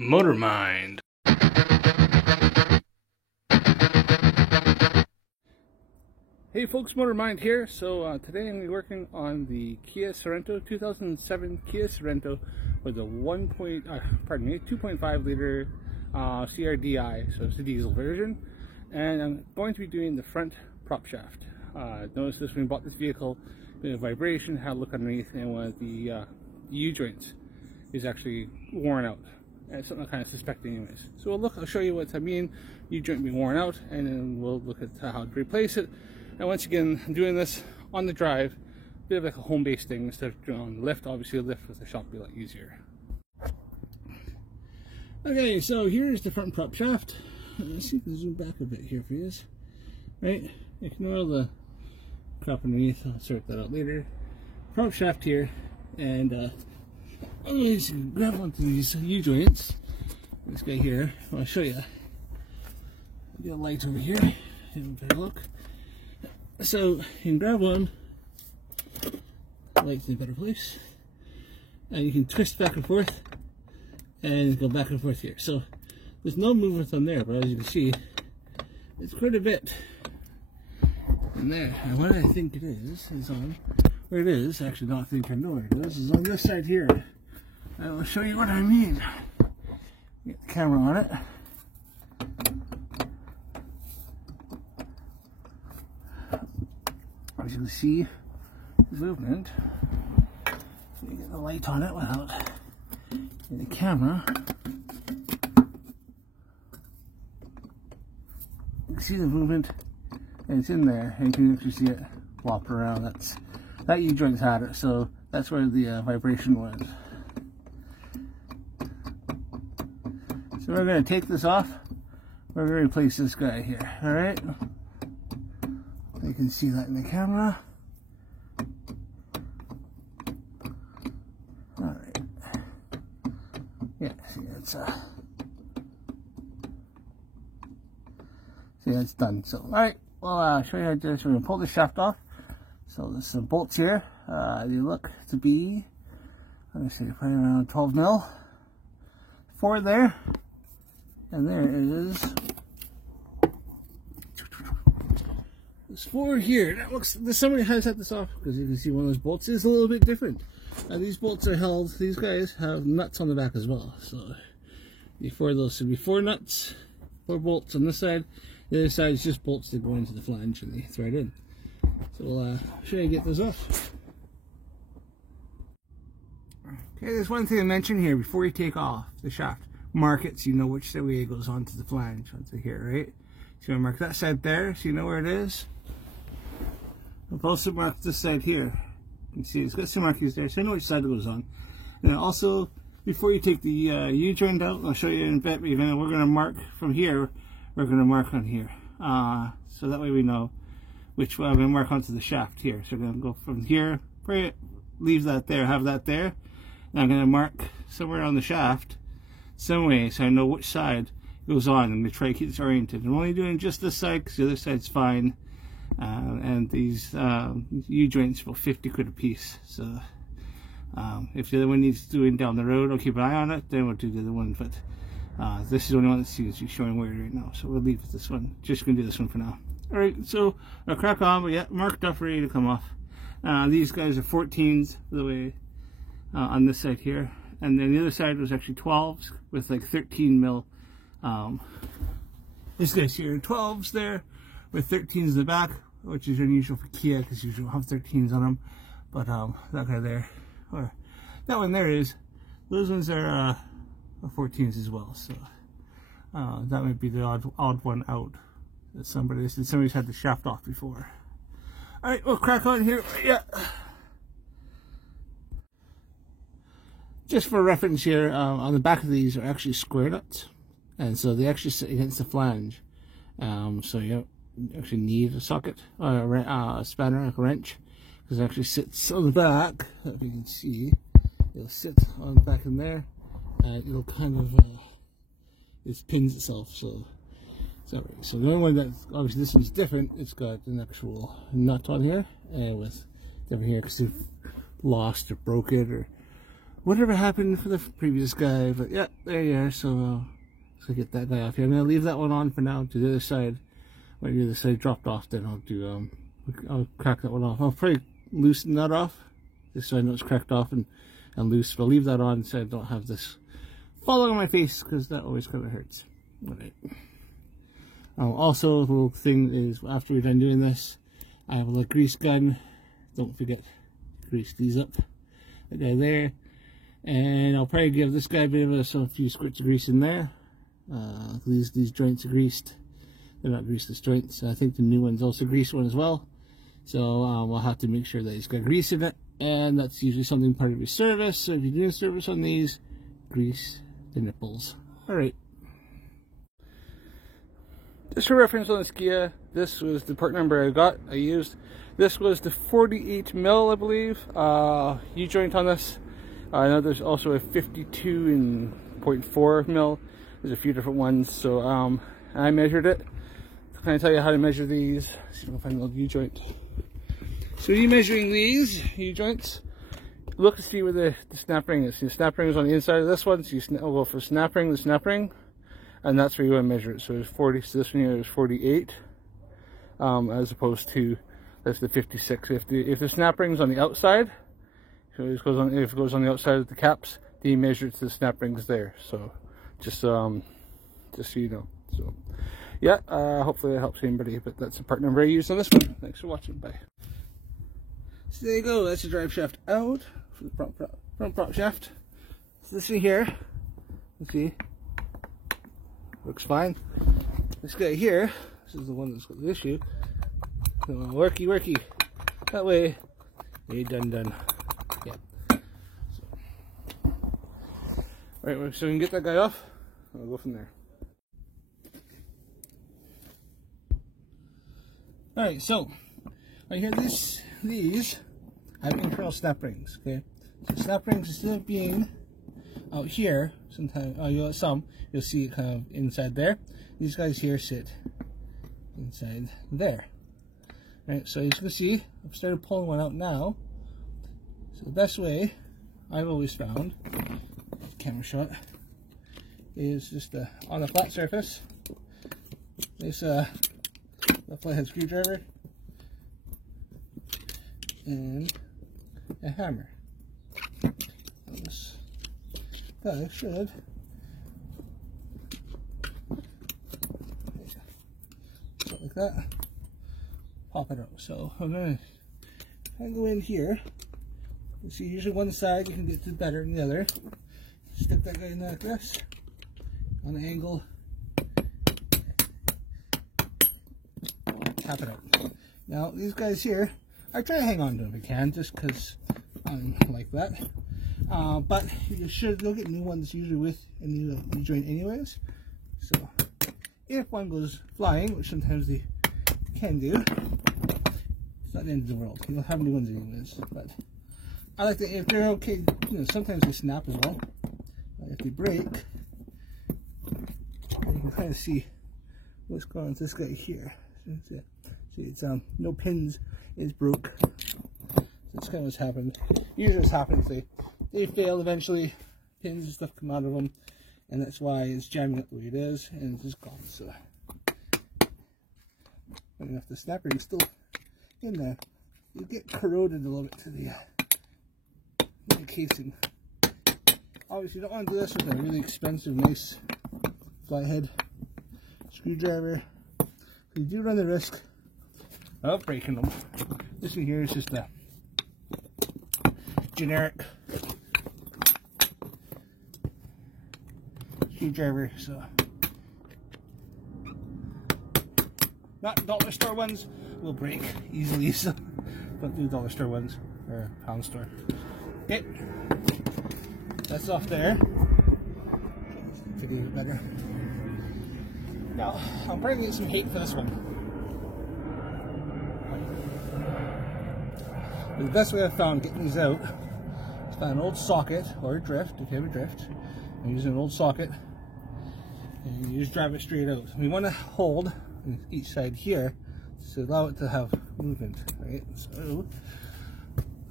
Motormind. Hey folks, Motormind here. So today I'm going to be working on the Kia Sorento, 2007 Kia Sorento with a 2.5 liter CRDI, so it's a diesel version, and I'm going to be doing the front prop shaft. Notice this when we bought this vehicle, bit of vibration, had a look underneath, and one of the U-joints is actually worn out. And something I'm kind of suspecting anyways. So I'll show you what I mean, U-joint being worn out, and then we'll look at how to replace it. And once again, I'm doing this on the drive, a bit of like a home-based thing instead of doing on the lift. Obviously a lift with the shop will be a lot easier. Okay, so here's the front prop shaft. Let's see if I can zoom back a bit here for you. Right, ignore the crap underneath, I'll sort that out later. Prop shaft here, and I'm going to grab onto these U-joints. This guy here, I'll show you. Got a light over here, take a look. So you can grab one, light's in a better place, and you can twist back and forth and go back and forth here. So there's no movement on there, but as you can see, it's quite a bit in there. And what I think it is on where it is, actually not think I know where it is on this side here. I will show you what I mean. Get the camera on it. As you can see, movement. You get the light on it without the camera. You can see the movement, and it's in there, and you can actually see it flopping around. That U-joint's had it, so that's where the vibration was. So we're going to take this off. We're going to replace this guy here. All right. You can see that in the camera. All right. Yeah. See, it's done. So, all right. Well, I'll show you how to do this. We're going to pull the shaft off. So there's some bolts here. They look to be, let me see, probably around 12 mil. 4 there. And there is there's 4 here. That looks, somebody has had this off because you can see one of those bolts is a little bit different. These bolts are held, these guys have nuts on the back as well. So the 4 of those should be 4 nuts, 4 bolts on this side. The other side is just bolts that go into the flange and they thread in. So we'll show you how to get those off. Okay, there's one thing to mention here before you take off the shaft. Mark it so you know which way it goes onto the flange, onto here, right? So you want to mark that side there so you know where it is. I've also marked this side here. You can see it's got some markings there, so I know which side it goes on. And then also, before you take the U-joint out, I'll show you in a bit, we're going to mark from here, we're going to mark on here. So that way we know which way I'm going to mark onto the shaft here. So we're going to go from here, leave that there, have that there. And I'm going to mark somewhere on the shaft, some way, so I know which side goes on. I'm going to try to keep this oriented. I'm only doing just this side because the other side's fine. And these U-joints for 50 quid a piece. So if the other one needs doing down the road, I'll keep an eye on it, then we'll do the other one. But this is the only one that's showing where right now. So we'll leave this one. Just going to do this one for now. Alright, so I'll crack on, but yeah, marked off, ready to come off. These guys are 14s, by the way, on this side here. And then the other side was actually 12s with like 13 mil. This guy's here, 12s there with 13s in the back, which is unusual for Kia because you usually have 13s on them. But that guy there, or that one there is, those ones are 14s as well. So that might be the odd one out. Somebody's had the shaft off before. All right, we'll crack on here. Yeah. Just for reference here, on the back of these are actually square nuts, and so they actually sit against the flange. So you actually need a socket, or a spanner, like a wrench, because it actually sits on the back. If you can see, it'll sit on the back in there, and it'll kind of it pins itself. So the only one that obviously this one's different. It's got an actual nut on here, and with different here because they've lost or broke it or whatever happened for the previous guy. But yeah, there you are. So get that guy off here. I'm gonna leave that one on for now to the other side. When the other side dropped off, then I'll crack that one off. I'll probably loosen that off just so I know it's cracked off and loose. But I'll leave that on so I don't have this falling on my face, because that always kind of hurts. Alright. Also, the little thing is, after you're done doing this, I have a little grease gun. Don't forget to grease these up. That guy there. And I'll probably give this guy a bit of a few squirts of grease in there. These joints are greased. They're not greaseless joints. I think the new one's also greased one as well. So we'll have to make sure that it's got grease in it. And that's usually something part of your service. So if you're doing a service on these, grease the nipples. Alright. Just for reference on this Kia, this was the part number I used. This was the 48 mil, I believe, U-joint on this. I know there's also a 52.4 mil. There's a few different ones, so I measured it. So can I tell you how to measure these? Let's see if I can find a little U-joint. So you're measuring these U-joints. Look to see where the snap ring is. The snap ring is on the inside of this one, so we'll go for the snap ring, and that's where you want to measure it. So it's 40, so this one here is 48, as opposed to, that's the 56. If the snap ring's on the outside, so if it goes on the outside of the caps, then you measure it to the snap rings there. So just so you know. So yeah, hopefully that helps anybody, but that's the part number I used on this one. Thanks for watching, bye. So there you go, that's the drive shaft out for the front prop shaft. So this one here, let's see, looks fine. This guy here, this is the one that's got the issue. So worky. That way, you're done. Yeah. So. Alright, so we can get that guy off, and we'll go from there. Alright, so right here, these have internal snap rings. Okay, so snap rings, instead of being out here, sometimes you'll see it kind of inside there. These guys here sit inside there. Right, so as you can see, I've started pulling one out now. So the best way I've always found, camera shot, is just on a flat surface. This a flathead screwdriver and a hammer. And this guy should like that. Pop it out. So I'm gonna go in here. You see, usually one side you can get to better than the other. Stick that guy in like this on an angle. Tap it out. Now these guys here, I try to hang on to them if I can, just because I'm like that. But you'll get new ones usually with a new joint anyways. So if one goes flying, which sometimes they can do, it's not the end of the world. You'll have new ones anyways. But I like to, if they're okay, sometimes they snap as well. If they break, you can kind of see what's going on with this guy here. See, it's no pins is broke. So that's kind of what's happened. Usually what's happens, they fail eventually, pins and stuff come out of them, and that's why it's jamming up the way it is, and it's just gone. So and if the snap ring's still in there, you get corroded a little bit to the casing. Obviously you don't want to do this with a really expensive, nice flathead screwdriver. You do run the risk of breaking them. This one here is just a generic screwdriver, so not dollar store ones will break easily, so don't do dollar store ones or pound store. Okay, that's off there. Video better. Now, I'm probably gonna get some hate for this one. But the best way I've found getting these out is find an old socket or a drift, if you have a drift. I'm using an old socket, and you just drive it straight out. We want to hold on each side here to allow it to have movement, right? So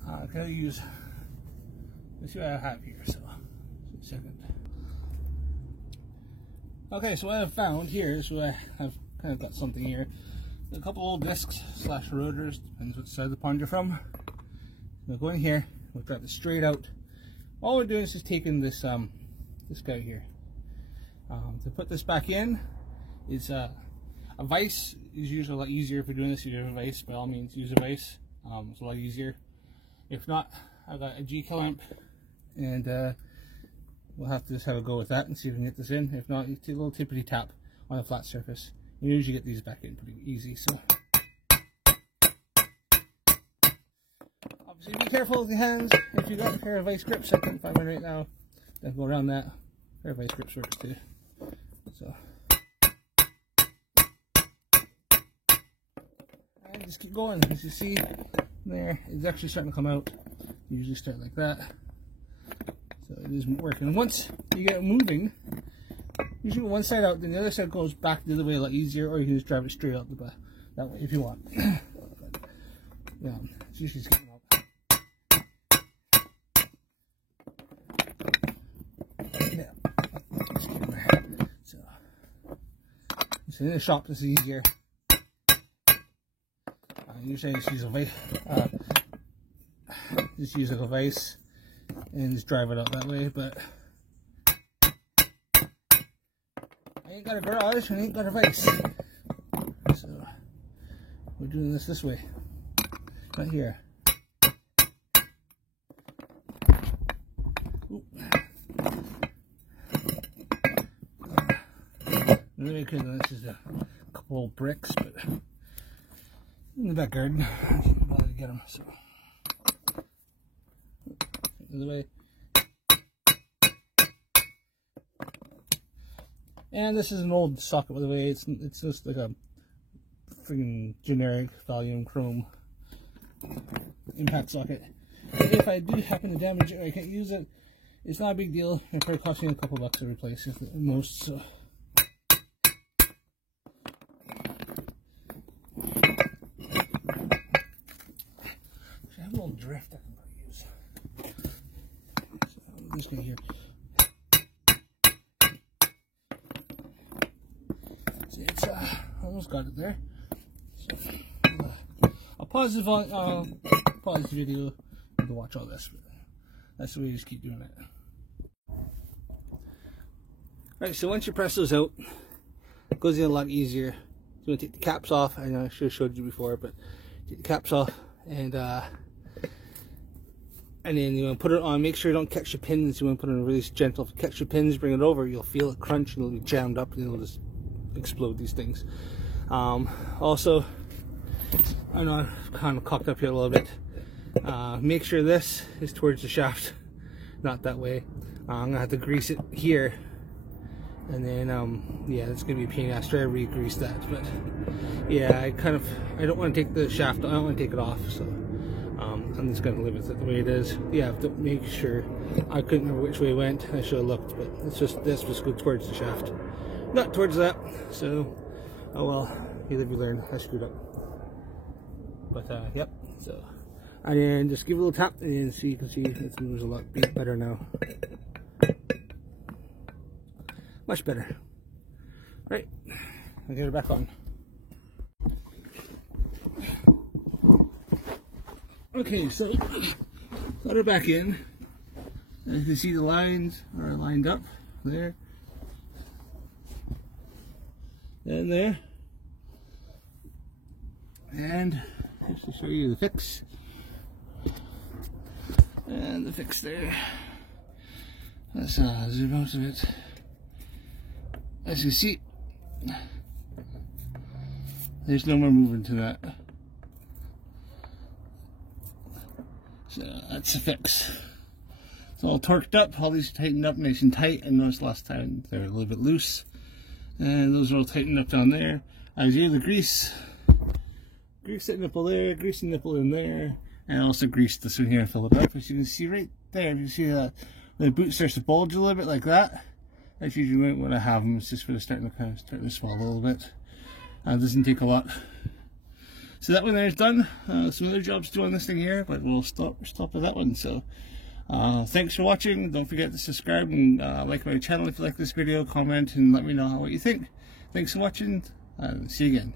I'm gonna use let's see what I have here. So, a second. Okay, so what I've found here is I have kind of got something here. A couple old discs / rotors, depends what side of the pond you're from. We'll go in here, we'll grab it straight out. All we're doing is just taking this this guy here. To put this back in is a vise is usually a lot easier. If you're doing this, you have a vise. By all means, use a vise. It's a lot easier. If not, I've got a G-clamp, and we'll have to just have a go with that and see if we can get this in. If not, you take a little tippity tap on a flat surface. You usually get these back in pretty easy. So obviously, be careful with your hands. If you got a pair of vice grips, I can't find one right now. Then go around that. A pair of vice grips works too. So. And just keep going. As you see there, it's actually starting to come out. You usually start like that. So it is working. And once you get it moving, usually one side out, then the other side goes back the other way a lot easier, or you can just drive it straight out the back that way if you want. Yeah, it's usually just getting out. Yeah. So in the shop, this is easier. Usually I just use a vise, a vise and just drive it out that way, but I ain't got a garage, I ain't got a vise, so we're doing this way, right here. Really could, this is a couple old bricks, but in the back garden, I didn't bother to get them, so the way. And this is an old socket, by the way. It's just like a freaking generic volume chrome impact socket. If I do happen to damage it or I can't use it, it's not a big deal. It probably costs me a couple bucks to replace it at most. So. Drift I can use. So this guy here. See, it's almost got it there. So I'll pause the video to watch all this. But that's the way you just keep doing it. Alright, so once you press those out, it goes in a lot easier. So you want to take the caps off. I know I should have showed you before, but take the caps off and then you want to put it on. Make sure you don't catch the pins. You want to put it on really gentle. If you catch the pins, bring it over, you'll feel it crunch and it'll be jammed up and it'll just explode these things. Also, I know I've kind of cocked up here a little bit. Make sure this is towards the shaft, not that way. I'm gonna have to grease it here, and then yeah, it's gonna be a pain in the ass. Try to re-grease that, but yeah, I don't want to take the shaft. I don't want to take it off, so. I'm just going to leave it the way it is. You have to make sure. I couldn't remember which way it went. I should have looked, but it's just this was go towards the shaft, not towards that. So, oh well, you live, you learn. I screwed up. But yep. So, and then just give it a little tap, and so you can see it moves a lot better now. Much better. All right, I'll get it back on. Okay, so got her back in. As you can see, the lines are lined up there and there. And just to show you the fix. And the fix there. Let's zoom out of it. As you see, there's no more movement to that. So that's the fix. It's all torqued up, all these tightened up nice and tight. I noticed last time they were a little bit loose. And those are all tightened up down there. As you the grease that nipple there, grease the nipple in there, and also grease this one here and fill it up. As you can see right there, you see when the boot starts to bulge a little bit like that. That's usually when I have them. It's just for the starting to swell a little bit. It doesn't take a lot. So that one there is done. Some other jobs to do on this thing here, but we'll stop with that one. So Thanks for watching. Don't forget to subscribe and like my channel if you like this video. Comment and let me know what you think. Thanks for watching, and see you again.